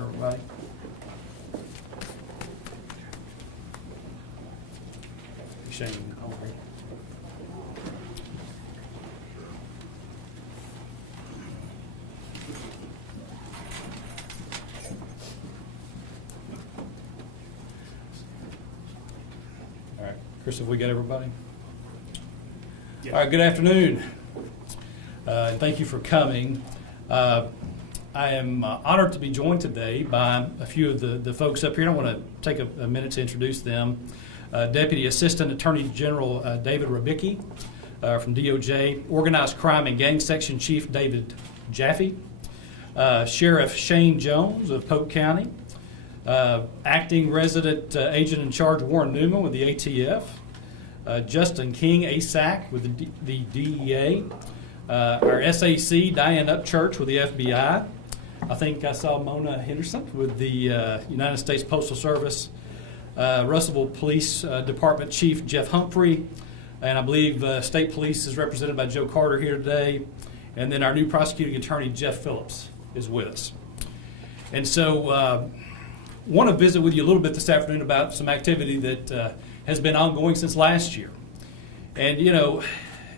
for everybody. Shane, over here. All right, Chris, have we got everybody? Yeah. All right, good afternoon. Thank you for coming. I am honored to be joined today by a few of the folks up here. I want to take a minute to introduce them. Deputy Assistant Attorney General David Rabicki from DOJ, Organized Crime and Gang Section Chief David Jaffe, Sheriff Shane Jones of Polk County, Acting Resident Agent in Charge Warren Newman with the ATF, Justin King, ASAC with the DEA, our SAC, Diane Upchurch with the FBI. I think I saw Mona Henderson with the United States Postal Service, Russellville Police Department Chief Jeff Humphrey, and I believe State Police is represented by Joe Carter here today, and then our new prosecuting attorney Jeff Phillips is with us. And so want to visit with you a little bit this afternoon about some activity that has been ongoing since last year. And you know,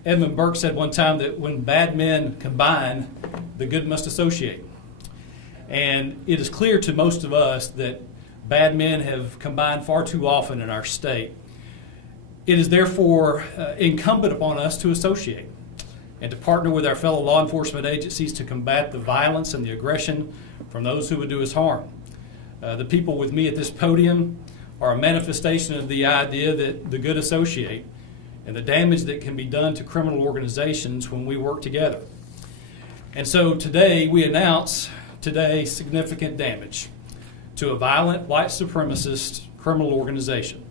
Edmund Burke said one time that when bad men combine, the good must associate. And it is clear to most of us that bad men have combined far too often in our state. It is therefore incumbent upon us to associate and to partner with our fellow law enforcement agencies to combat the violence and the aggression from those who would do us harm. The people with me at this podium are a manifestation of the idea that the good associate and the damage that can be done to criminal organizations when we work together. And so today we announce significant damage to a violent white supremacist criminal organization.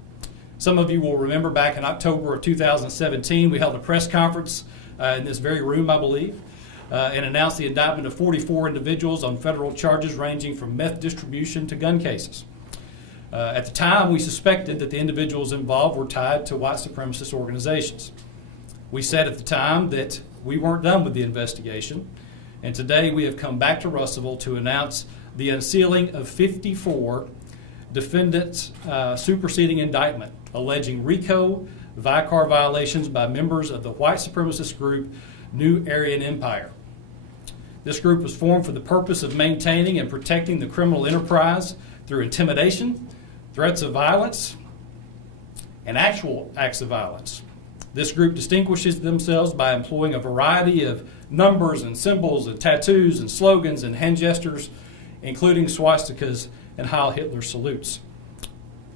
Some of you will remember back in October of 2017, we held a press conference in this very room, I believe, and announced the indictment of 44 individuals on federal charges ranging from meth distribution to gun cases. At the time, we suspected that the individuals involved were tied to white supremacist organizations. We said at the time that we weren't done with the investigation, and today we have come back to Russellville to announce the unsealing of 54 defendants' superseding indictment alleging RICO Vicar violations by members of the white supremacist group New Aryan Empire. This group was formed for the purpose of maintaining and protecting the criminal enterprise through intimidation, threats of violence, and actual acts of violence. This group distinguishes themselves by employing a variety of numbers and symbols and tattoos and slogans and hand gestures, including swastikas and Heil Hitler salutes.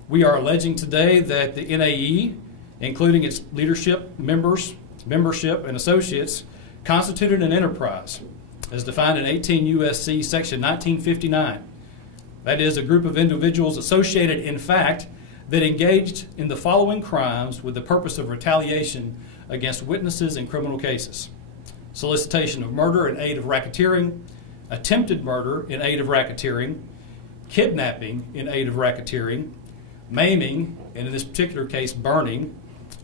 We are alleging today that the NAE, including its leadership, membership, and associates, constituted an enterprise, as defined in 18 U.S.C. Section 1959. That is, a group of individuals associated, in fact, that engaged in the following crimes with the purpose of retaliation against witnesses in criminal cases: solicitation of murder in aid of racketeering, attempted murder in aid of racketeering, kidnapping in aid of racketeering, maiming, and in this particular case, burning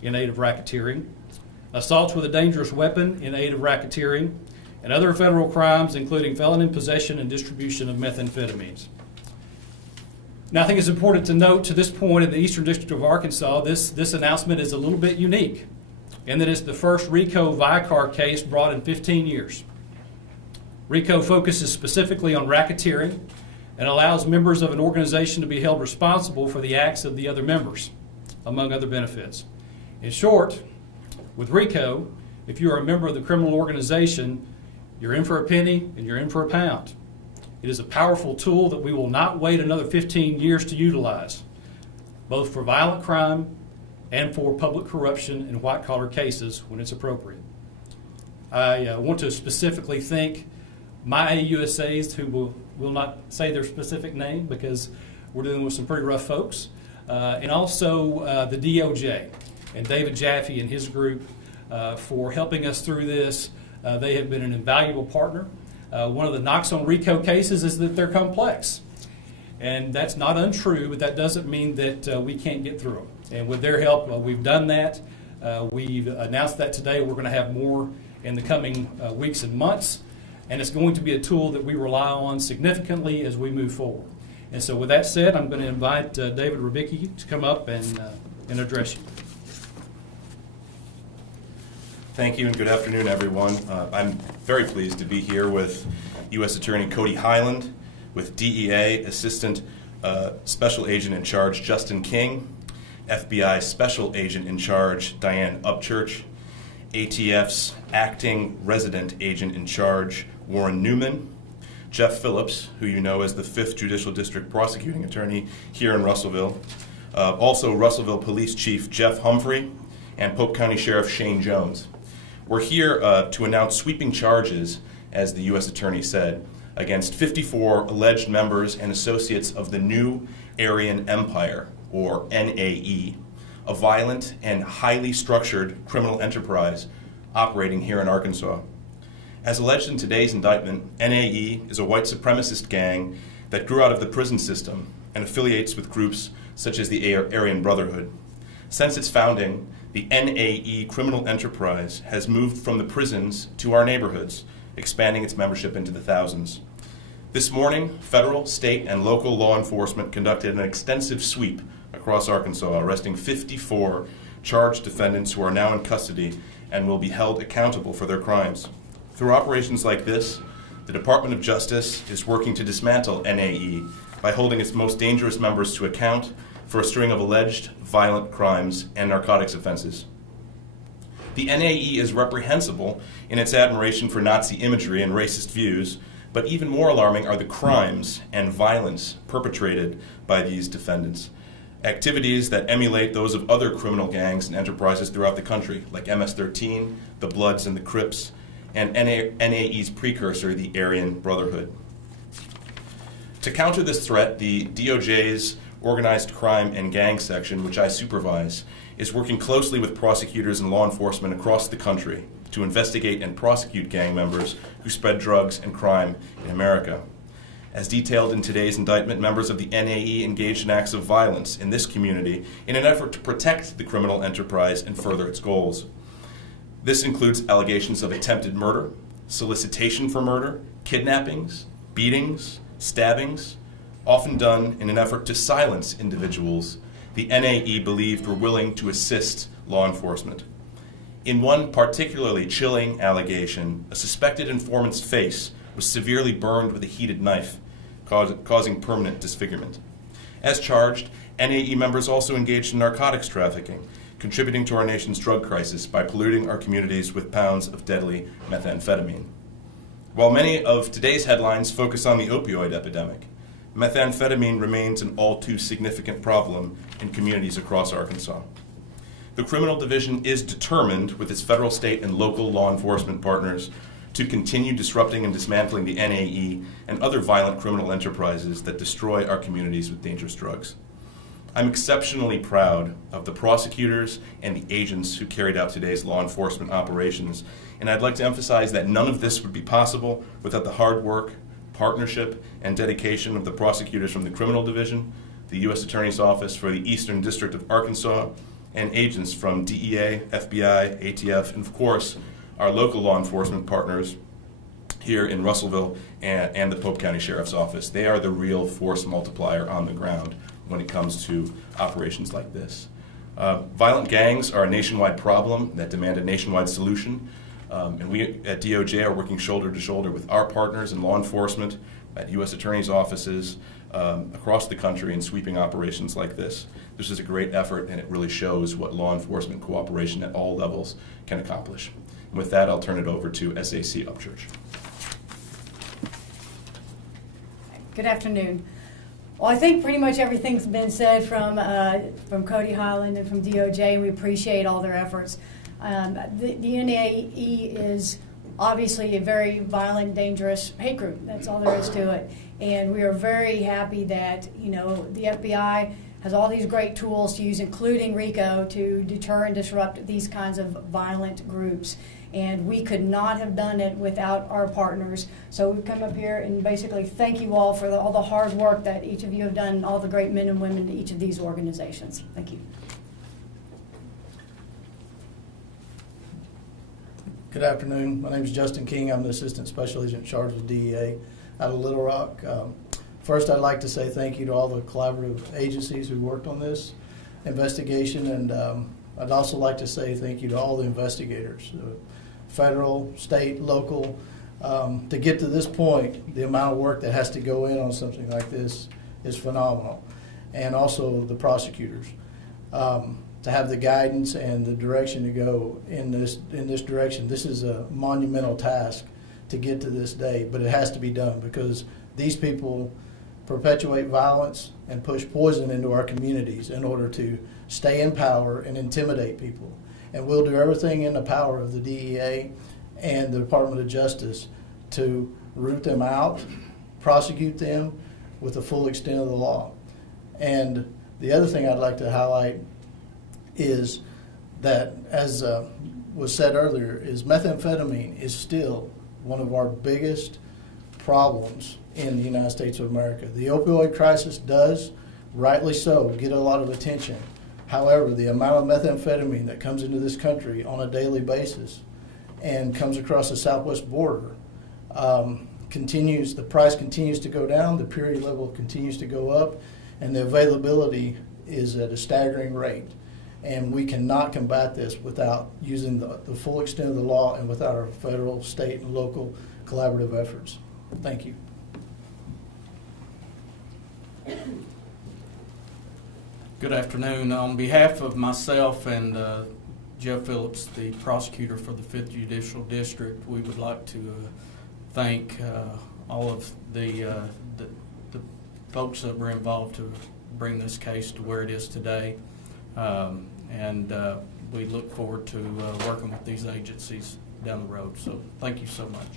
in aid of racketeering, assaults with a dangerous weapon in aid of racketeering, and other federal crimes, including felon in possession and distribution of methamphetamines. Now, I think it's important to note to this point in the Eastern District of Arkansas, this announcement is a little bit unique in that it's the first RICO Vicar case brought in 15 years. RICO focuses specifically on racketeering and allows members of an organization to be held responsible for the acts of the other members, among other benefits. In short, with RICO, if you are a member of the criminal organization, you're in for a penny and you're in for a pound. It is a powerful tool that we will not wait another 15 years to utilize, both for violent crime and for public corruption in white-collar cases when it's appropriate. I want to specifically thank my AUSAs, who will not say their specific name because we're dealing with some pretty rough folks, and also the DOJ and David Jaffe and his group for helping us through this. They have been an invaluable partner. One of the knocks on RICO cases is that they're complex. And that's not untrue, but that doesn't mean that we can't get through them. And with their help, we've done that. We've announced that today. We're going to have more in the coming weeks and months. and it's going to be a tool that we rely on significantly as we move forward. And so with that said, I'm going to invite David Rubicki to come up and address you. Thank you and good afternoon, everyone. I'm very pleased to be here with U.S. Attorney Cody Highland, with DEA Assistant Special Agent in Charge Justin King, FBI Special Agent in Charge Diane Upchurch, ATF's Acting Resident Agent in Charge Warren Newman, Jeff Phillips, who you know as the 5th Judicial District Prosecuting Attorney here in Russellville, also Russellville Police Chief Jeff Humphrey, and Pope County Sheriff Shane Jones. We're here to announce sweeping charges, as the U.S. Attorney said, against 54 alleged members and associates of the New Aryan Empire, or NAE, a violent and highly structured criminal enterprise operating here in Arkansas. As alleged in today's indictment, NAE is a white supremacist gang that grew out of the prison system and affiliates with groups such as the Aryan Brotherhood. Since its founding, the NAE criminal enterprise has moved from the prisons to our neighborhoods, expanding its membership into the thousands. This morning, federal, state, and local law enforcement conducted an extensive sweep across Arkansas, arresting 54 charged defendants who are now in custody and will be held accountable for their crimes. Through operations like this, the Department of Justice is working to dismantle NAE by holding its most dangerous members to account for a string of alleged violent crimes and narcotics offenses. The NAE is reprehensible in its admiration for Nazi imagery and racist views, but even more alarming are the crimes and violence perpetrated by these defendants. Activities that emulate those of other criminal gangs and enterprises throughout the country, like MS-13, the Bloods and the Crips, and NAE's precursor, the Aryan Brotherhood. To counter this threat, the DOJ's Organized Crime and Gang Section, which I supervise, is working closely with prosecutors and law enforcement across the country to investigate and prosecute gang members who spread drugs and crime in America. As detailed in today's indictment, members of the NAE engaged in acts of violence in this community in an effort to protect the criminal enterprise and further its goals. This includes allegations of attempted murder, solicitation for murder, kidnappings, beatings, stabbings, often done in an effort to silence individuals the NAE believed were willing to assist law enforcement. In one particularly chilling allegation, a suspected informant's face was severely burned with a heated knife, causing permanent disfigurement. As charged, NAE members also engaged in narcotics trafficking, contributing to our nation's drug crisis by polluting our communities with pounds of deadly methamphetamine. While many of today's headlines focus on the opioid epidemic, methamphetamine remains an all too significant problem in communities across Arkansas. The Criminal Division is determined, with its federal, state, and local law enforcement partners, to continue disrupting and dismantling the NAE and other violent criminal enterprises that destroy our communities with dangerous drugs. I'm exceptionally proud of the prosecutors and the agents who carried out today's law enforcement operations, and I'd like to emphasize that none of this would be possible without the hard work, partnership, and dedication of the prosecutors from the Criminal Division, the U.S. Attorney's Office for the Eastern District of Arkansas, and agents from DEA, FBI, ATF, and of course, our local law enforcement partners here in Russellville and the Pope County Sheriff's Office. They are the real force multiplier on the ground when it comes to operations like this. Violent gangs are a nationwide problem that demand a nationwide solution, and we at DOJ are working shoulder to shoulder with our partners in law enforcement, at U.S. Attorney's offices across the country in sweeping operations like this. This is a great effort, and it really shows what law enforcement cooperation at all levels can accomplish. And with that, I'll turn it over to SAC Upchurch. Good afternoon. Well, I think pretty much everything's been said from Cody Highland and from DOJ, and we appreciate all their efforts. The NAE is obviously a very violent, dangerous hate group. That's all there is to it. And we are very happy that, the FBI has all these great tools to use, including RICO, to deter and disrupt these kinds of violent groups. And we could not have done it without our partners. So we've come up here and basically thank you all for all the hard work that each of you have done, and all the great men and women in each of these organizations. Thank you. Good afternoon. My name is Justin King. I'm the Assistant Special Agent in charge with DEA out of Little Rock. First, I'd like to say thank you to all the collaborative agencies who worked on this investigation, and I'd also like to say thank you to all the investigators, federal, state, local. To get to this point, the amount of work that has to go in on something like this is phenomenal, and also the prosecutors. To have the guidance and the direction to go in this direction. This is a monumental task to get to this day, but it has to be done because these people perpetuate violence and push poison into our communities in order to stay in power and intimidate people. And we'll do everything in the power of the DEA and the Department of Justice to root them out, prosecute them with the full extent of the law. And the other thing I'd like to highlight is that, as was said earlier, is methamphetamine is still one of our biggest problems in the United States of America. The opioid crisis does, rightly so, get a lot of attention. However, the amount of methamphetamine that comes into this country on a daily basis and comes across the southwest border the price continues to go down, the purity level continues to go up, and the availability is at a staggering rate. And we cannot combat this without using the full extent of the law and without our federal, state, and local collaborative efforts. Thank you. Good afternoon. On behalf of myself and Jeff Phillips, the prosecutor for the 5th Judicial District, we would like to thank all of the folks that were involved to bring this case to where it is today. And we look forward to working with these agencies down the road. So thank you so much.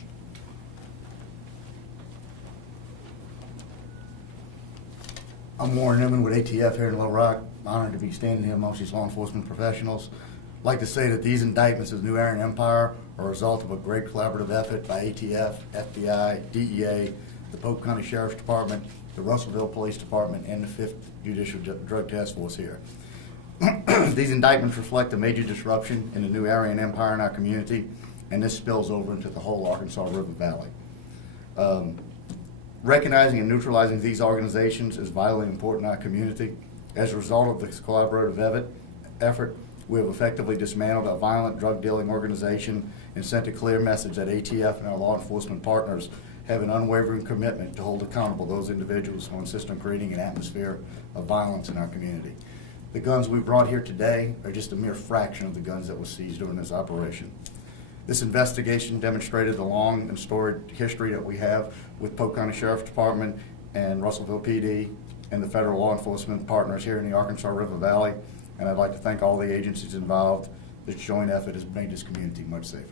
I'm Warren Newman with ATF here in Little Rock. I'm honored to be standing here amongst these law enforcement professionals. I'd like to say that these indictments of the New Aryan Empire are a result of a great collaborative effort by ATF, FBI, DEA, the Polk County Sheriff's Department, the Russellville Police Department, and the 5th Judicial Drug Task Force here. These indictments reflect a major disruption in the New Aryan Empire in our community, and this spills over into the whole Arkansas River Valley. Recognizing and neutralizing these organizations is vitally important in our community. As a result of this collaborative effort, we have effectively dismantled a violent drug dealing organization and sent a clear message that ATF and our law enforcement partners have an unwavering commitment to hold accountable those individuals who insist on creating an atmosphere of violence in our community. The guns we brought here today are just a mere fraction of the guns that were seized during this operation. This investigation demonstrated the long and storied history that we have with Polk County Sheriff's Department and Russellville PD and the federal law enforcement partners here in the Arkansas River Valley. And I'd like to thank all the agencies involved. This joint effort has made this community much safer.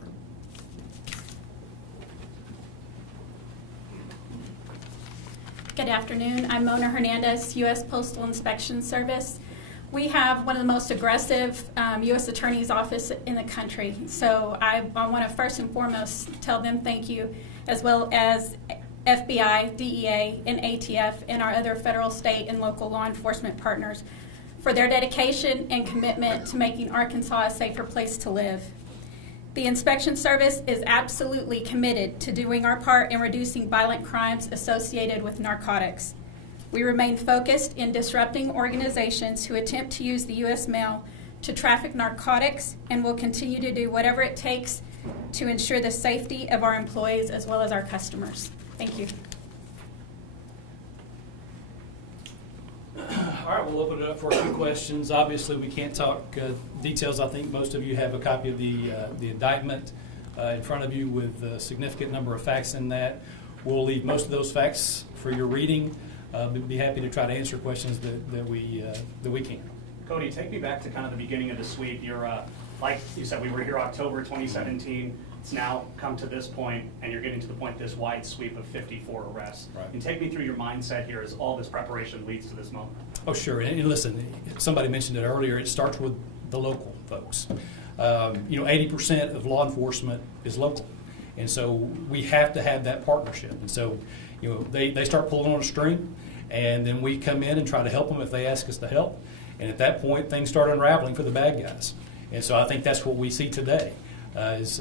Good afternoon. I'm Mona Hernandez, U.S. Postal Inspection Service. We have one of the most aggressive U.S. Attorney's Office in the country. So I want to first and foremost tell them thank you, as well as FBI, DEA, and ATF, and our other federal, state, and local law enforcement partners for their dedication and commitment to making Arkansas a safer place to live. The Inspection Service is absolutely committed to doing our part in reducing violent crimes associated with narcotics. We remain focused in disrupting organizations who attempt to use the U.S. mail to traffic narcotics, and will continue to do whatever it takes to ensure the safety of our employees as well as our customers. Thank you. All right, we'll open it up for a few questions. Obviously, we can't talk details. I think most of you have a copy of the indictment in front of you with a significant number of facts in that. We'll leave most of those facts for your reading. We'd be happy to try to answer questions that we can. Cody, take me back to kind of the beginning of the sweep. You're, like you said, we were here October 2017. It's now come to this point, and you're getting to the point, this wide sweep of 54 arrests. Right. And take me through your mindset here as all this preparation leads to this moment. Oh, sure. And listen, somebody mentioned it earlier. It starts with the local folks. 80% of law enforcement is local. And so we have to have that partnership. And so, they start pulling on a string, and then we come in and try to help them if they ask us to help. And at that point, things start unraveling for the bad guys. And so I think that's what we see today. is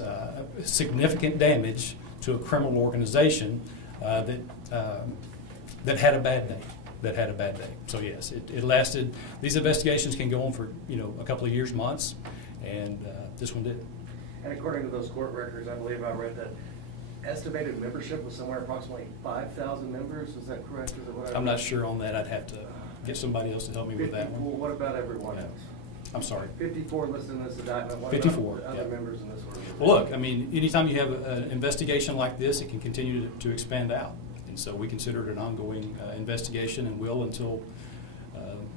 significant damage to a criminal organization that had a bad day. So yes, it lasted. These investigations can go on for a couple of years, months, and this one did. And according to those court records, I believe I read that estimated membership was somewhere approximately 5,000 members. Is that correct? Is it what I'm not sure on that. I'd have to get somebody else to help me with that 54, one. what about everyone Yeah. else? I'm sorry. 54 listed in this indictment. What 54, about the other yeah. members in this organization? Well, look, I mean, anytime you have an investigation like this, it can continue to expand out. And so we consider it an ongoing investigation and will until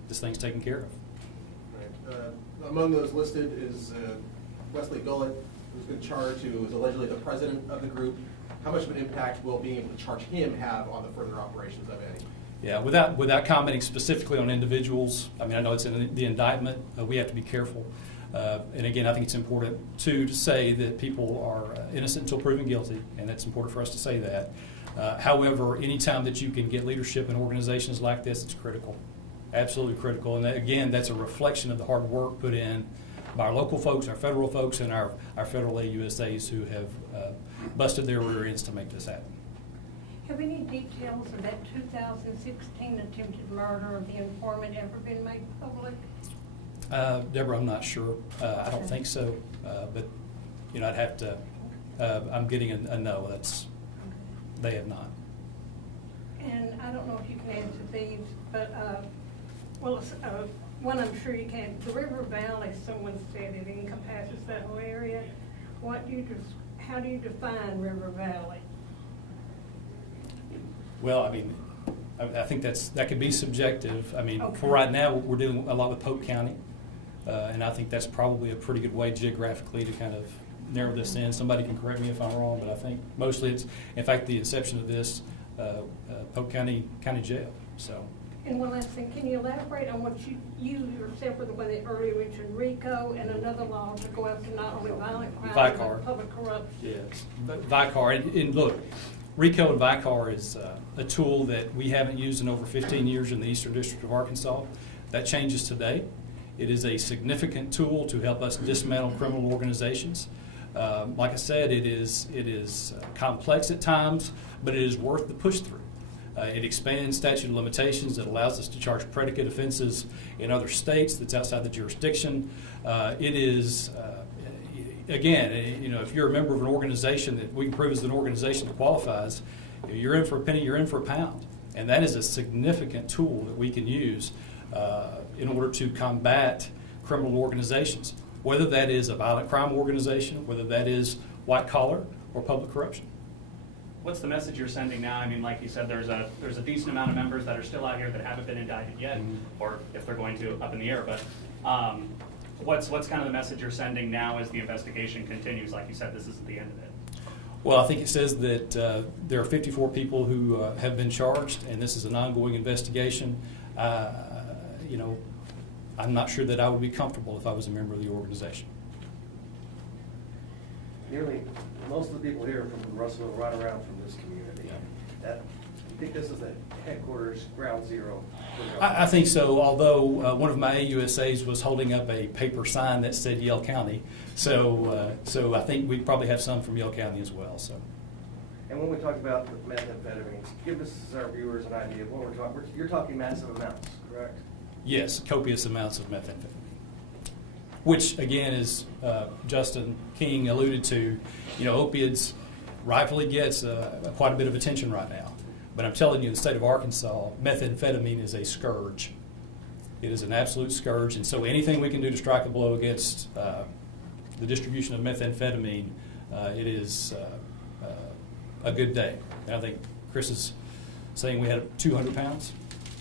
this thing's taken care of. Right. Among those listed is Wesley Gullett, who's been charged, who is allegedly the president of the group. How much of an impact will being able to charge him have on the further operations of any? Yeah, without commenting specifically on individuals, I mean, I know it's in the indictment. We have to be careful. And again, I think it's important, too, to say that people are innocent until proven guilty, and that's important for us to say that. However, anytime that you can get leadership in organizations like this, it's critical, absolutely critical. And that, again, that's a reflection of the hard work put in by our local folks, our federal folks, and our federal AUSAs who have busted their rear ends to make this happen. Have any details of that 2016 attempted murder of the informant ever been made public? Deborah, I'm not sure. I don't think so. But, I'd have to, I'm getting a no. They have not. And I don't know if you can answer these, but, one I'm sure you can. The River Valley, someone said it encompasses that whole area. How do you define River Valley? Well, I mean, I think that could be subjective. I mean, Okay. For right now, we're dealing a lot with Polk County, and I think that's probably a pretty good way geographically to kind of narrow this in. Somebody can correct me if I'm wrong, but I think mostly it's, in fact, the inception of this, Polk County Jail. So. And one last thing, can you elaborate on what you yourself were the one that earlier mentioned, RICO, and another law to go after not only violent crime, Vicar. but public corruption? Yes, Vicar, and look, RICO and Vicar is a tool that we haven't used in over 15 years in the Eastern District of Arkansas. That changes today. It is a significant tool to help us dismantle criminal organizations. Like I said, it is complex at times, but it is worth the push through. It expands statute of limitations. It allows us to charge predicate offenses in other states that's outside the jurisdiction. It is, again, if you're a member of an organization that we can prove is an organization that qualifies, you're in for a penny, you're in for a pound. And that is a significant tool that we can use in order to combat criminal organizations, whether that is a violent crime organization, whether that is white collar or public corruption. What's the message you're sending now? I mean, like you said, there's a decent amount of members that are still out here that haven't been indicted yet, or if they're going to, up in the air. But what's kind of the message you're sending now as the investigation continues? Like you said, this isn't the end of it. Well, I think it says that there are 54 people who have been charged, and this is an ongoing investigation. I'm not sure that I would be comfortable if I was a member of the organization. Nearly most of the people here from Russell are right around from this community. Yeah. You think this is the headquarters, ground zero? I think so, although one of my AUSAs was holding up a paper sign that said Yale County. So I think we probably have some from Yale County as well. So. And when we talk about the methamphetamines, give us, our viewers, an idea of what we're talking. You're talking massive amounts, correct? Yes, copious amounts of methamphetamine. Which, again, as Justin King alluded to, opiates rightfully gets quite a bit of attention right now. But I'm telling you, in the state of Arkansas, methamphetamine is a scourge. It is an absolute scourge. And so anything we can do to strike a blow against the distribution of methamphetamine, it is a good day. And I think Chris is saying we had 200 pounds.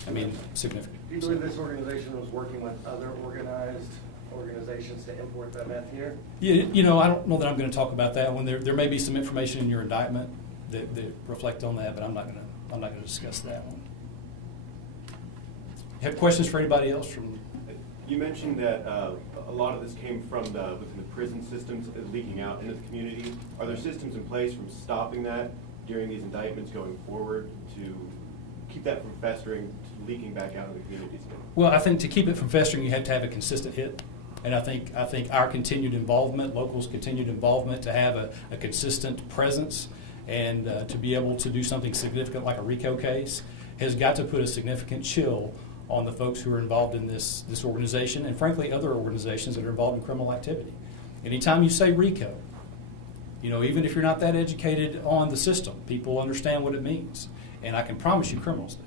I mean, significant. Do you believe this organization was working with other organized organizations to import that meth here? Yeah, I don't know that I'm going to talk about that one. There may be some information in your indictment that reflect on that, but I'm not going to discuss that one. Have questions for anybody else? You mentioned that a lot of this came from within the prison systems leaking out into the community. Are there systems in place from stopping that during these indictments going forward to keep that from festering, to leaking back out into the communities? Well, I think to keep it from festering, you have to have a consistent hit. And I think our continued involvement, locals' continued involvement, to have a consistent presence and to be able to do something significant like a RICO case has got to put a significant chill on the folks who are involved in this organization, and frankly other organizations that are involved in criminal activity. Anytime you say RICO, even if you're not that educated on the system, people understand what it means. And I can promise you criminals do.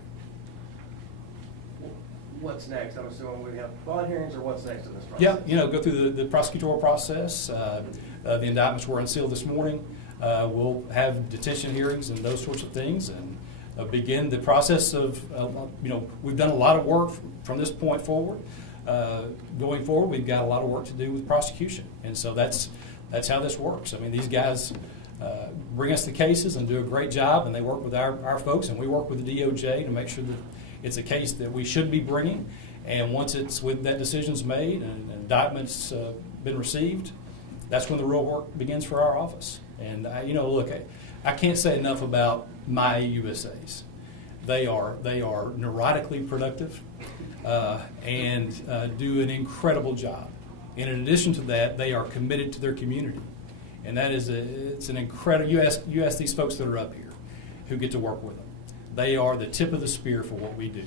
What's next? I'm assuming we have bond hearings, or what's next in this process? Yeah, go through the prosecutorial process. The indictments were unsealed this morning. We'll have detention hearings and those sorts of things, and begin the process of, we've done a lot of work from this point forward. Going forward, we've got a lot of work to do with prosecution. And so that's how this works. I mean, these guys bring us the cases and do a great job, and they work with our folks, and we work with the DOJ to make sure that it's a case that we should be bringing. And once that decision's made and indictment's been received, that's when the real work begins for our office. And look, I can't say enough about my USAs. They are neurotically productive and do an incredible job. And in addition to that, they are committed to their community. And that is it's an incredible. You ask these folks that are up here who get to work with them. They are the tip of the spear for what we do.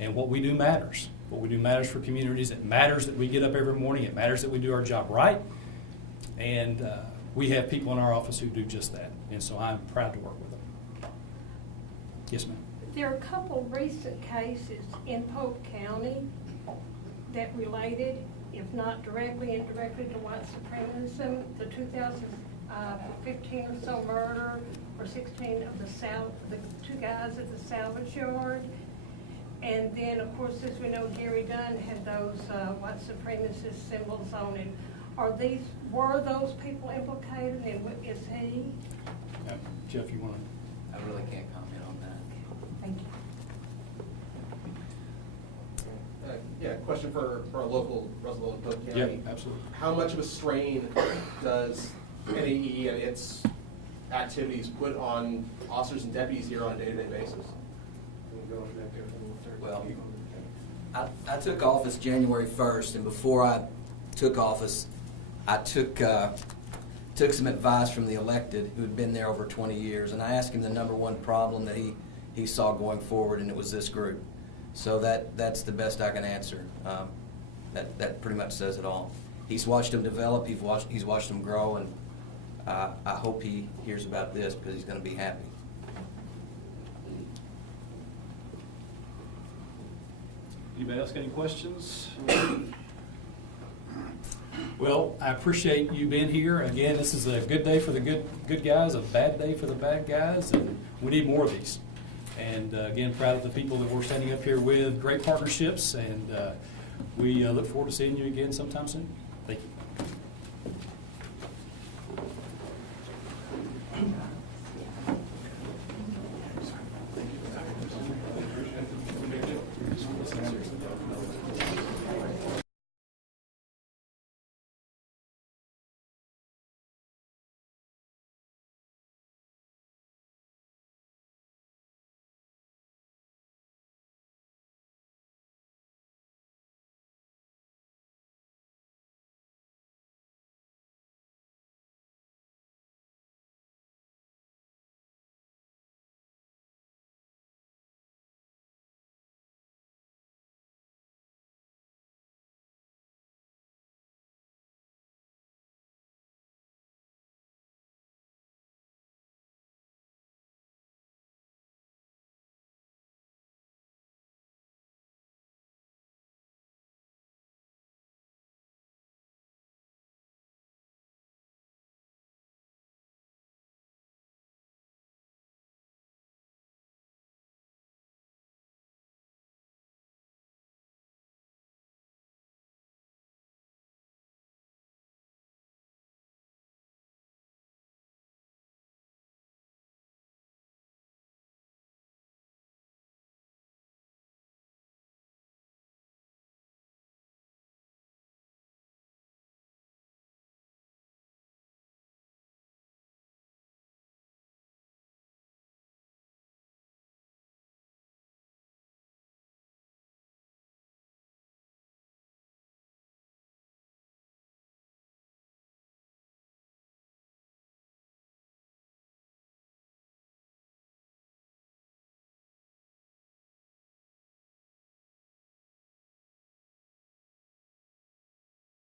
And what we do matters. What we do matters for communities. It matters that we get up every morning. It matters that we do our job right. And we have people in our office who do just that. And so I'm proud to work with them. Yes, ma'am. There are a couple recent cases in Polk County that related, if not directly, indirectly to white supremacism. The 2015 or so murder, or 16 of the two guys at the salvage yard. And then, of course, as we know, Gary Dunn had those white supremacist symbols on it. Were those people implicated, and is he? Jeff, you want to? I really can't comment on that. Thank you. Question for a local resident of Polk County. Yeah, absolutely. How much of a strain does NAE and its activities put on officers and deputies here on a day-to-day basis? Well, I took office January 1st, and before I took office, I took some advice from the elected who had been there over 20 years, and I asked him the number one problem that he saw going forward, and it was this group. So that's the best I can answer. That pretty much says it all. He's watched them develop. He's watched them grow, and I hope he hears about this because he's going to be happy. Anybody else got any questions? Well, I appreciate you being here. Again, this is a good day for the good guys, a bad day for the bad guys, and we need more of these. And again, proud of the people that we're standing up here with. Great partnerships, and we look forward to seeing you again sometime soon. Thank you.